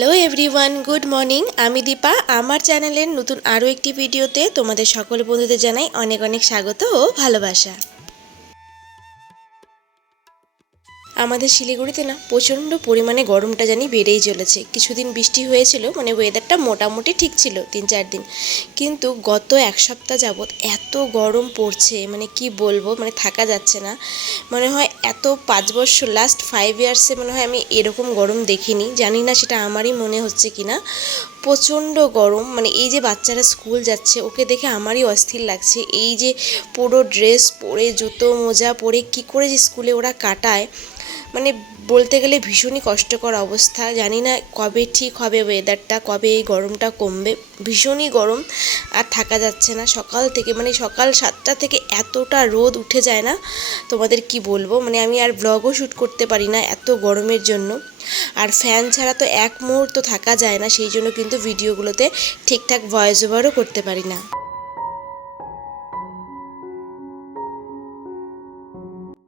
Hello everyone, good morning. আমি দীপা। আমার চ্যানেলের নতুন আরও একটি ভিডিওতে তোমাদের সকল বন্ধুদের জানাই অনেক অনেক স্বাগত ও ভালোবাসা। আমাদের শিলিগুড়িতে না প্রচণ্ড পরিমাণে গরমটা জানি বেড়েই চলেছে। কিছুদিন বৃষ্টি হয়েছিল, মানে ওয়েদারটা মোটামুটি ঠিক ছিল 3-4 দিন, কিন্তু গত এক সপ্তাহ যাবৎ এত গরম পড়ছে, মানে কি বলবো, মানে থাকা যাচ্ছে না। মনে হয় এত 5 বছর, লাস্ট 5 ইয়ার্সে মনে হয় আমি এরকম গরম দেখিনি। জানি না সেটা আমারই মনে হচ্ছে কি না। প্রচণ্ড গরম, মানে এই যে বাচ্চারা স্কুল যাচ্ছে ওকে দেখে আমারই অস্থির লাগছে। এই যে পুরো ড্রেস পরে, জুতো মোজা পরে কী করে যে স্কুলে ওরা কাটায়, মানে বলতে গেলে ভীষণই কষ্টকর অবস্থা। জানি না কবে ঠিক হবে ওয়েদারটা, কবে এই গরমটা কমবে। ভীষণই গরম, আর থাকা যাচ্ছে না। সকাল থেকে, মানে সকাল 7টা থেকে এতটা রোদ উঠে যায় না, তোমাদের কি বলবো। মানে আমি আর ব্লগও শ্যুট করতে পারি না এত গরমের জন্য। আর ফ্যান ছাড়া তো এক মুহূর্ত থাকা যায় না, সেই জন্য কিন্তু ভিডিওগুলোতে ঠিকঠাক ভয়েস ওভারও করতে পারি না।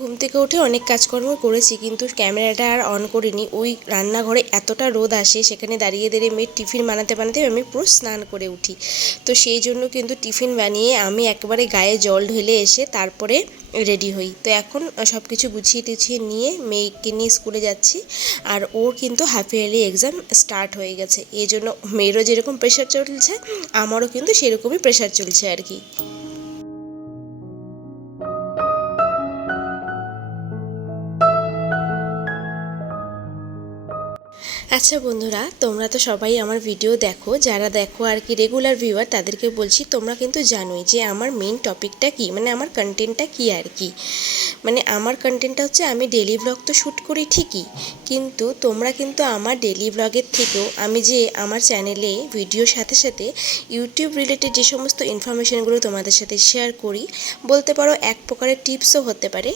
ঘুম থেকে উঠে অনেক কাজকর্ম করেছি, কিন্তু ক্যামেরাটা আর অন করিনি। ওই রান্নাঘরে এতটা রোদ আসে, সেখানে দাঁড়িয়ে দাঁড়িয়ে মেয়ের টিফিন বানাতে বানাতে আমি পুরো স্নান করে উঠি। তো সেই জন্য কিন্তু টিফিন বানিয়ে আমি একেবারে গায়ে জল ঢেলে এসে তারপরে রেডি হই। তো এখন সব কিছু গুছিয়ে টুছিয়ে নিয়ে মেয়েকে নিয়ে স্কুলে যাচ্ছি। আর ওর কিন্তু হাফ ইয়ারলি এক্সাম স্টার্ট হয়ে গেছে, এই জন্য মেয়েরও যেরকম প্রেশার চলছে আমারও কিন্তু সেরকমই প্রেশার চলছে আর কি। আচ্ছা বন্ধুরা, তোমরা তো সবাই আমার ভিডিও দেখো, যারা দেখো আর কি রেগুলার ভিউয়ার, তাদেরকে বলছি তোমরা কিন্তু জানোই যে আমার মেইন টপিকটা কি, মানে আমার কন্টেন্টটা কি আর কি। মানে আমার কন্টেন্টটা হচ্ছে, আমি ডেলি ব্লগ তো শ্যুট করি ঠিকই, কিন্তু তোমরা কিন্তু আমার ডেলি ব্লগের থেকেও আমি যে আমার চ্যানেলে ভিডিওর সাথে সাথে ইউটিউব রিলেটেড যে সমস্ত ইনফরমেশানগুলো তোমাদের সাথে শেয়ার করি, বলতে পারো এক প্রকারের টিপসও হতে পারে,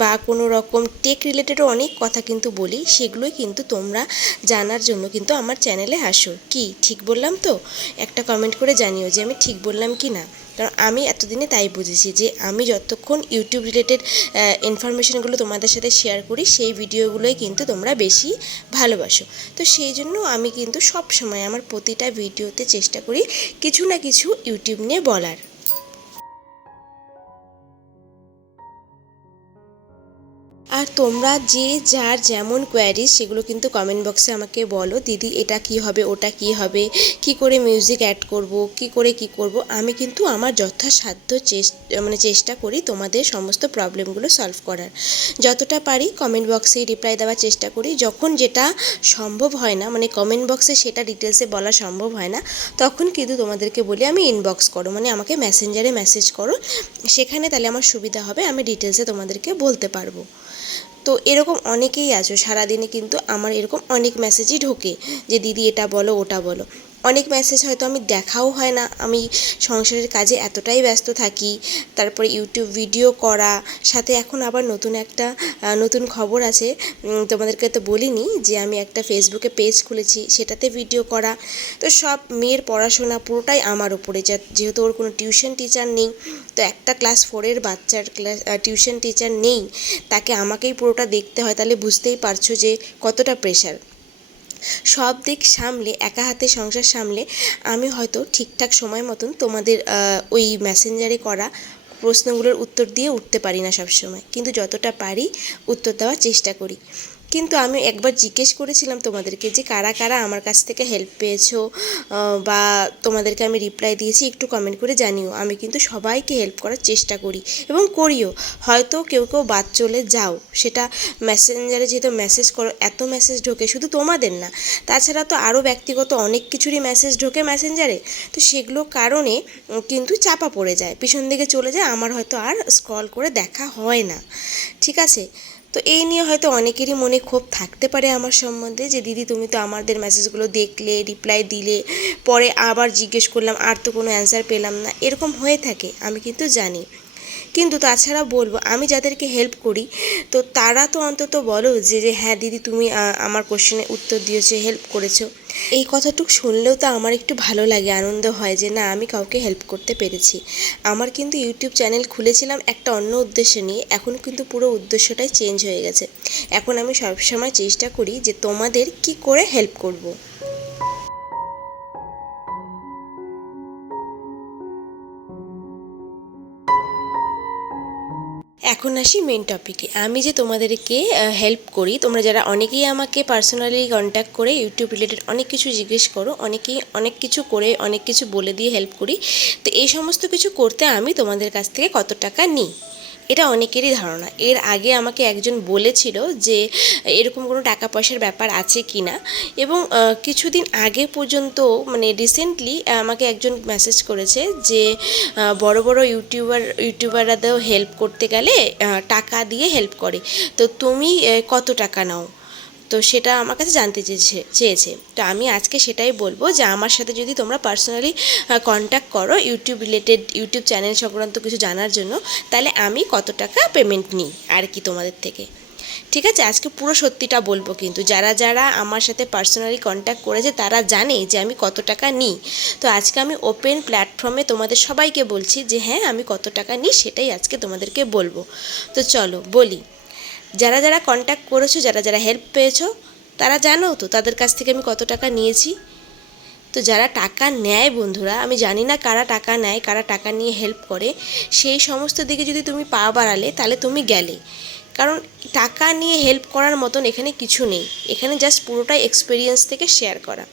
বা কোনো রকম টেক রিলেটেডও অনেক কথা কিন্তু বলি, সেগুলোই কিন্তু তোমরা জানার জন্য কিন্তু আমার চ্যানেলে আসো। কি ঠিক বললাম তো? একটা কমেন্ট করে জানিও যে আমি ঠিক বললাম কি না। কারণ আমি এতদিনে তাই বুঝেছি যে আমি যতক্ষণ ইউটিউব রিলেটেড ইনফরমেশানগুলো তোমাদের সাথে শেয়ার করি, সেই ভিডিওগুলোই কিন্তু তোমরা বেশি ভালোবাসো। তো সেই জন্য আমি কিন্তু সব সময় আমার প্রতিটা ভিডিওতে চেষ্টা করি কিছু না কিছু ইউটিউব নিয়ে বলার। আর তোমরা যে যার যেমন কোয়ারিজ সেগুলো কিন্তু কমেন্ট বক্সে আমাকে বলো, দিদি এটা কি হবে, ওটা কি হবে, কি করে মিউজিক অ্যাড করব, কি করে কি করব। আমি কিন্তু আমার যথাসাধ্য চেষ্টা করি তোমাদের সমস্ত প্রবলেমগুলো সলভ করার। যতটা পারি কমেন্ট বক্সে রিপ্লাই দেওয়ার চেষ্টা করি। যখন যেটা সম্ভব হয় না, মানে কমেন্ট বক্সে সেটা ডিটেলসে বলা সম্ভব হয় না, তখন কিন্তু তোমাদেরকে বলি আমি ইনবক্স করো, মানে আমাকে মেসেঞ্জারে মেসেজ করো, সেখানে তাহলে আমার সুবিধা হবে, আমি ডিটেলসে তোমাদেরকে বলতে পারবো। তো এরকম অনেকেই আছো, সারাদিনে কিন্তু আমার এরকম অনেক মেসেজই ঢোকে যে দিদি এটা বলো ওটা বলো। অনেক মেসেজ হয়তো আমি দেখাও হয় না, আমি সংসারের কাজে এতটাই ব্যস্ত থাকি। তারপরে ইউটিউব ভিডিও করা, সাথে এখন আবার নতুন একটা নতুন খবর আছে, তোমাদেরকে তো বলিনি যে আমি একটা ফেসবুকে পেজ খুলেছি, সেটাতে ভিডিও করা। তো সব মেয়ের পড়াশোনা পুরোটাই আমার উপরে, যেহেতু ওর কোনো টিউশন টিচার নেই। তো একটা ক্লাস 4-এর বাচ্চার টিউশন টিচার নেই, তাকে আমাকেই পুরোটা দেখতে হয়, তাহলে বুঝতেই পারছো যে কতটা প্রেশার। সব দিক সামলে, একা হাতে সংসার সামলে আমি হয়তো ঠিকঠাক সময় মতন তোমাদের ওই মেসেঞ্জারে করা প্রশ্নগুলোর উত্তর দিয়ে উঠতে পারি না সবসময়, কিন্তু যতটা পারি উত্তর দেওয়ার চেষ্টা করি। কিন্তু আমি একবার জিজ্ঞেস করেছিলাম তোমাদেরকে যে কারা কারা আমার কাছ থেকে হেল্প পেয়েছো, বা তোমাদেরকে আমি রিপ্লাই দিয়েছি, একটু কমেন্ট করে জানিও। আমি কিন্তু সবাইকে হেল্প করার চেষ্টা করি এবং করিও। হয়তো কেউ কেউ বাদ চলে যাও, সেটা মেসেঞ্জারে যেহেতু মেসেজ করো, এত মেসেজ ঢোকে, শুধু তোমাদের না, তাছাড়া তো আরও ব্যক্তিগত অনেক কিছুরই মেসেজ ঢোকে মেসেঞ্জারে। তো সেগুলো কারণে কিন্তু চাপা পড়ে যায়, পিছন দিকে চলে যায়, আমার হয়তো আর স্ক্রল করে দেখা হয় না। ঠিক আছে? তো এই নিয়ে হয়তো অনেকেরই মনে ক্ষোভ থাকতে পারে আমার সম্বন্ধে, যে দিদি তুমি তো আমাদের মেসেজগুলো দেখলে, রিপ্লাই দিলে, পরে আবার জিজ্ঞেস করলাম আর তো কোনো অ্যান্সার পেলাম না, এরকম হয়ে থাকে, আমি কিন্তু জানি। কিন্তু তাছাড়া বলবো, আমি যাদেরকে হেল্প করি, তো তারা তো অন্তত বলো যে যে হ্যাঁ দিদি তুমি আমার কোশ্চেনের উত্তর দিয়েছো, হেল্প করেছো। এই কথাটুকু শুনলেও তো আমার একটু ভালো লাগে, আনন্দ হয় যে না, আমি কাউকে হেল্প করতে পেরেছি। আমার কিন্তু ইউটিউব চ্যানেল খুলেছিলাম একটা অন্য উদ্দেশ্য নিয়ে, এখন কিন্তু পুরো উদ্দেশ্যটাই চেঞ্জ হয়ে গেছে। এখন আমি সবসময় চেষ্টা করি যে তোমাদের কি করে হেল্প করব। এখন আসি মেন টপিকে। আমি যে তোমাদেরকে হেল্প করি, তোমরা যারা অনেকেই আমাকে পার্সোনালি কন্ট্যাক্ট করে ইউটিউব রিলেটেড অনেক কিছু জিজ্ঞেস করো, অনেকেই অনেক কিছু করে অনেক কিছু বলে দিয়ে হেল্প করি। তো এই সমস্ত কিছু করতে আমি তোমাদের কাছ থেকে কত টাকা নিই, এটা অনেকেরই ধারণা। এর আগে আমাকে একজন বলেছিল যে এরকম কোনো টাকা পয়সার ব্যাপার আছে কি না, এবং কিছুদিন আগে পর্যন্ত মানে রিসেন্টলি আমাকে একজন মেসেজ করেছে যে বড় বড় ইউটিউবাররাদেরও হেল্প করতে গেলে টাকা দিয়ে হেল্প করে, তো তুমি কত টাকা নাও। তো সেটা আমার কাছে জানতে চেয়েছে। তো আমি আজকে সেটাই বলবো যে আমার সাথে যদি তোমরা পার্সোনালি কন্ট্যাক্ট করো ইউটিউব রিলেটেড, ইউটিউব চ্যানেল সংক্রান্ত কিছু জানার জন্য, তাহলে আমি কত টাকা পেমেন্ট নিই আর কি তোমাদের থেকে। ঠিক আছে, আজকে পুরো সত্যিটা বলবো, কিন্তু যারা যারা আমার সাথে পার্সোনালি কন্ট্যাক্ট করেছে তারা জানে যে আমি কত টাকা নিই। তো আজকে আমি ওপেন প্ল্যাটফর্মে তোমাদের সবাইকে বলছি যে হ্যাঁ আমি কত টাকা নিই, সেটাই আজকে তোমাদেরকে বলবো। তো চলো বলি। যারা যারা কন্ট্যাক্ট করেছো, যারা যারা হেল্প পেয়েছো, তারা জানো তো তাদের কাছ থেকে আমি কত টাকা নিয়েছি। তো যারা টাকা নেয় বন্ধুরা, আমি জানি না কারা টাকা নেয়, কারা টাকা নিয়ে হেল্প করে, সেই সমস্ত দিকে যদি তুমি পা বাড়ালে তাহলে তুমি গেলে। কারণ টাকা নিয়ে হেল্প করার মতন এখানে কিছু নেই, এখানে জাস্ট পুরোটাই এক্সপিরিয়েন্স থেকে শেয়ার করা।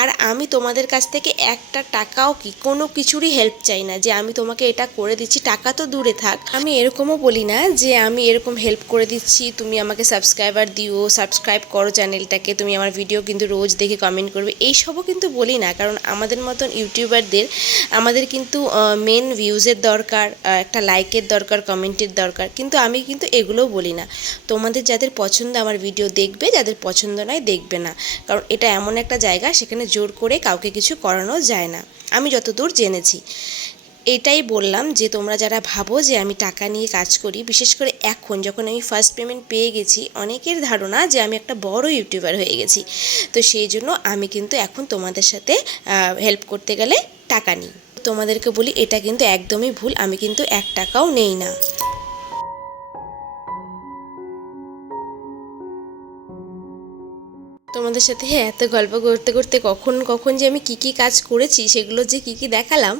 আর আমি তোমাদের কাছ থেকে একটা টাকাও কোনো কিছুরই হেল্প চাই না যে আমি তোমাকে এটা করে দিচ্ছি, টাকা তো দূরে থাক। আমি এরকমও বলি না যে আমি এরকম হেল্প করে দিচ্ছি, তুমি আমাকে সাবস্ক্রাইবার দিও, সাবস্ক্রাইব করো চ্যানেলটাকে, তুমি আমার ভিডিও কিন্তু রোজ দেখে কমেন্ট করবে, এইসবও কিন্তু বলি না। কারণ আমাদের মতন ইউটিউবারদের আমাদের কিন্তু মেন ভিউজের দরকার, একটা লাইকের দরকার, কমেন্টের দরকার, কিন্তু আমি কিন্তু এগুলোও বলি না। তোমাদের যাদের পছন্দ আমার ভিডিও দেখবে, যাদের পছন্দ নয় দেখবে না। কারণ এটা এমন একটা জায়গা, সেখানে জোর করে কাউকে কিছু করানো যায় না, আমি যতদূর জেনেছি। এটাই বললাম যে তোমরা যারা ভাবো যে আমি টাকা নিয়ে কাজ করি, বিশেষ করে এখন যখন আমি ফার্স্ট পেমেন্ট পেয়ে গেছি, অনেকের ধারণা যে আমি একটা বড় ইউটিউবার হয়ে গেছি। তো সেই জন্য আমি কিন্তু এখন তোমাদের সাথে হেল্প করতে গেলে টাকা নিই। তোমাদেরকে বলি এটা কিন্তু একদমই ভুল, আমি কিন্তু 1 টাকাও নেই না। তোমাদের সাথে এত গল্প করতে করতে কখন কখন যে আমি কী কাজ করেছি, সেগুলো যে কী দেখালাম,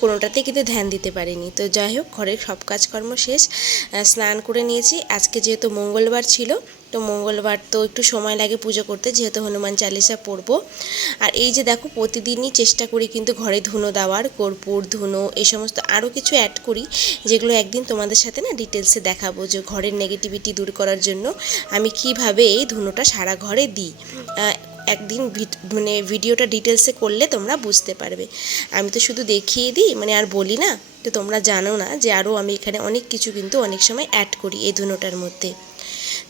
কোনোটাতে কিন্তু ধ্যান দিতে পারিনি। তো যাই হোক, ঘরের সব কাজকর্ম শেষ, স্নান করে নিয়েছি। আজকে যেহেতু মঙ্গলবার ছিল, তো মঙ্গলবার তো একটু সময় লাগে পুজো করতে, যেহেতু হনুমান চালিসা পড়বো। আর এই যে দেখো, প্রতিদিনই চেষ্টা করি কিন্তু ঘরে ধুনো দেওয়ার, কর্পূর, ধুনো, এই সমস্ত আরও কিছু অ্যাড করি, যেগুলো একদিন তোমাদের সাথে না ডিটেলসে দেখাবো যে ঘরের নেগেটিভিটি দূর করার জন্য আমি কীভাবে এই ধুনোটা সারা ঘরে দিই। একদিন মানে ভিডিওটা ডিটেলসে করলে তোমরা বুঝতে পারবে। আমি তো শুধু দেখিয়ে দিই, মানে আর বলি না। তো তোমরা জানো না যে আরও আমি এখানে অনেক কিছু কিন্তু অনেক সময় অ্যাড করি এই ধুনোটার মধ্যে।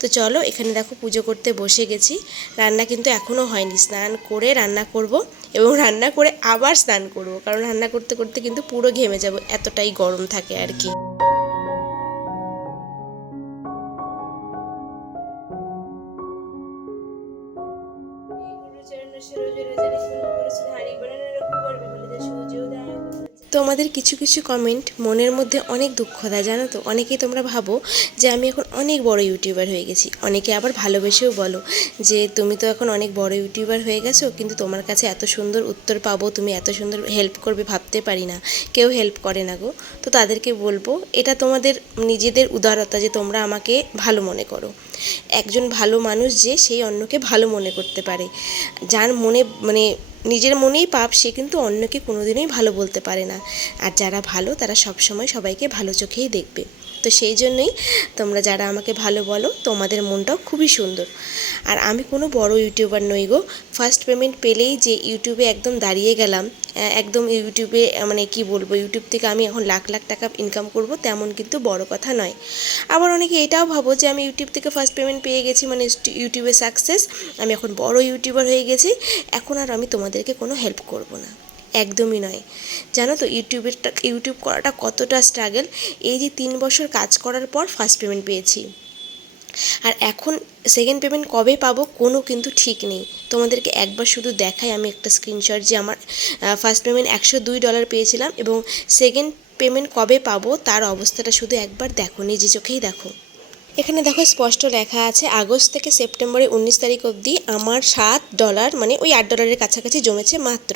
তো চলো, এখানে দেখো পুজো করতে বসে গেছি। রান্না কিন্তু এখনও হয়নি, স্নান করে রান্না করব, এবং রান্না করে আবার স্নান করব, কারণ রান্না করতে করতে কিন্তু পুরো ঘেমে যাব, এতটাই গরম থাকে আর কি। তোমাদের কিছু কিছু কমেন্ট মনের মধ্যে অনেক দুঃখ দেয়, জানো তো। অনেকেই তোমরা ভাবো যে আমি এখন অনেক বড় ইউটিউবার হয়ে গেছি, অনেকে আবার ভালোবেসেও বলো যে তুমি তো এখন অনেক বড় ইউটিউবার হয়ে গেছো, কিন্তু তোমার কাছে এত সুন্দর উত্তর পাবো, তুমি এত সুন্দর হেল্প করবে ভাবতে পারি না, কেউ হেল্প করে না গো। তো তাদেরকে বলবো এটা তোমাদের নিজেদের উদারতা যে তোমরা আমাকে ভালো মনে করো। একজন ভালো মানুষ যে সেই অন্যকে ভালো মনে করতে পারে, যার মনে মানে নিজের মনেই পাপ, সে কিন্তু অন্যকে কোনোদিনই ভালো বলতে পারে না। আর যারা ভালো তারা সবসময় সবাইকে ভালো চোখেই দেখবে। তো সেই জন্যই তোমরা যারা আমাকে ভালো বলো, তোমাদের মনটাও খুবই সুন্দর। আর আমি কোনো বড় ইউটিউবার নই গো, ফার্স্ট পেমেন্ট পেলেই যে ইউটিউবে একদম দাঁড়িয়ে গেলাম, একদম ইউটিউবে মানে কি বলবো, ইউটিউব থেকে আমি এখন লাখ লাখ টাকা ইনকাম করব, তেমন কিন্তু বড় কথা নয়। আবার অনেকে এটাও ভাবো যে আমি ইউটিউব থেকে ফার্স্ট পেমেন্ট পেয়ে গেছি মানে ইউটিউবে সাকসেস, আমি এখন বড় ইউটিউবার হয়ে গেছি, এখন আর আমি তোমাদেরকে কোনো হেল্প করব না। একদমই নয়। জানো তো ইউটিউব করাটা কতটা স্ট্রাগল। এই যে 3 বছর কাজ করার পর ফার্স্ট পেমেন্ট পেয়েছি, আর এখন সেকেন্ড পেমেন্ট কবে পাবো কোনো কিন্তু ঠিক নেই। তোমাদেরকে একবার শুধু দেখাই আমি একটা স্ক্রিনশট, যে আমার ফার্স্ট পেমেন্ট $102 পেয়েছিলাম, এবং সেকেন্ড পেমেন্ট কবে পাবো তার অবস্থাটা শুধু একবার দেখো, নিজে চোখেই দেখো। এখানে দেখো স্পষ্ট লেখা আছে আগস্ট থেকে সেপ্টেম্বরের 19 তারিখ অবধি আমার $7 মানে ওই $8 কাছাকাছি জমেছে মাত্র।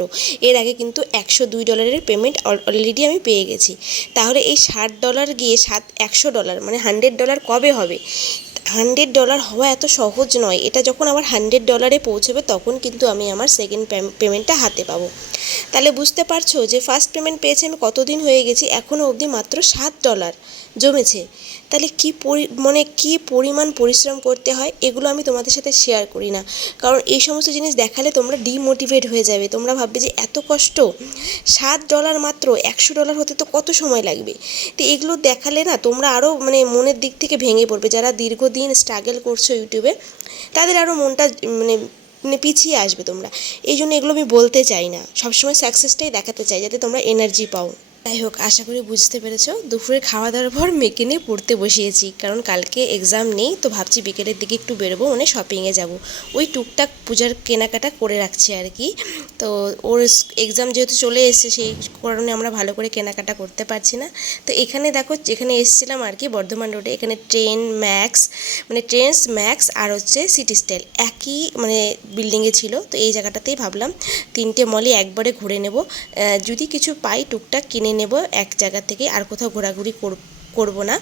এর আগে কিন্তু $102 পেমেন্ট অলরেডি আমি পেয়ে গেছি। তাহলে এই $60 গিয়ে $100 মানে $100 কবে হবে? $100 হওয়া এত সহজ নয়। এটা যখন আমার $100 পৌঁছবে তখন কিন্তু আমি আমার সেকেন্ড পেমেন্টটা হাতে পাবো। তাহলে বুঝতে পারছো যে ফার্স্ট পেমেন্ট পেয়েছি আমি কতদিন হয়ে গেছি, এখনও অবধি মাত্র $7 জমেছে। তাহলে কী পরিমাণ পরিশ্রম করতে হয় এগুলো আমি তোমাদের সাথে শেয়ার করি না, কারণ এই সমস্ত জিনিস দেখালে তোমরা ডিমোটিভেট হয়ে যাবে। তোমরা ভাববে যে এত কষ্ট, $7 মাত্র, $100 হতে তো কত সময় লাগবে। তো এগুলো দেখালে না তোমরা আরও মানে মনের দিক থেকে ভেঙে পড়বে। যারা দীর্ঘদিন স্ট্রাগল করছো ইউটিউবে তাদের আরও মনটা মানে মানে পিছিয়ে আসবে তোমরা। এই জন্য এগুলো আমি বলতে চাই না, সবসময় সাকসেসটাই দেখাতে চাই যাতে তোমরা এনার্জি পাও। যাই হোক, আশা করি বুঝতে পেরেছো। দুপুরে খাওয়া দাওয়ার পর মেয়েকে নিয়ে পড়তে বসিয়েছি, কারণ কালকে এক্সাম নেই। তো ভাবছি বিকেলের দিকে একটু বেরোবো, মানে শপিংয়ে যাব। ওই টুকটাক পূজার কেনাকাটা করে রাখছি আর কি। তো ওর এক্সাম যেহেতু চলে এসেছে সেই কারণে আমরা ভালো করে কেনাকাটা করতে পারছি না। তো এখানে দেখো, যেখানে এসেছিলাম আর কি বর্ধমান রোডে, এখানে ট্রেন্ডস ম্যাক্স আর হচ্ছে সিটি স্টাইল একই মানে বিল্ডিংয়ে ছিল। তো এই জায়গাটাতেই ভাবলাম 3টে মলই একবারে ঘুরে নেব। যদি কিছু পাই টুকটাক কিনে নেব এক জায়গা থেকে, আর কোথাও ঘোরাঘুরি করব না।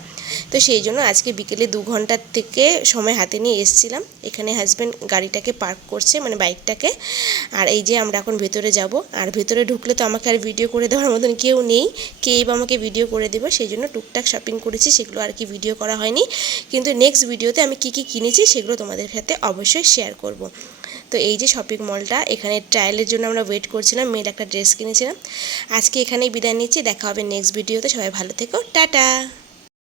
তো সেই জন্য আজকে বিকেলে 2 ঘন্টার থেকে সময় হাতে নিয়ে এসেছিলাম। এখানে হাজব্যান্ড গাড়িটাকে পার্ক করছে, মানে বাইকটাকে। আর এই যে আমরা এখন ভেতরে যাব, আর ভেতরে ঢুকলে তো আমাকে আর ভিডিও করে দেওয়ার মতন কেউ নেই, কেই বা আমাকে ভিডিও করে দেবো। সেই জন্য টুকটাক শপিং করেছি, সেগুলো আর কি ভিডিও করা হয়নি। কিন্তু নেক্সট ভিডিওতে আমি কী কী কিনেছি সেগুলো তোমাদের সাথে অবশ্যই শেয়ার করব। তো এই যে শপিং মলটা, এখানে ট্রায়ালের জন্য আমরা ওয়েট করছিলাম। মেয়ের একটা ড্রেস কিনেছিলাম। আজকে এখানেই বিদায় নিচ্ছি, দেখা হবে নেক্সট ভিডিওতে। সবাই ভালো থেকো, টাটা।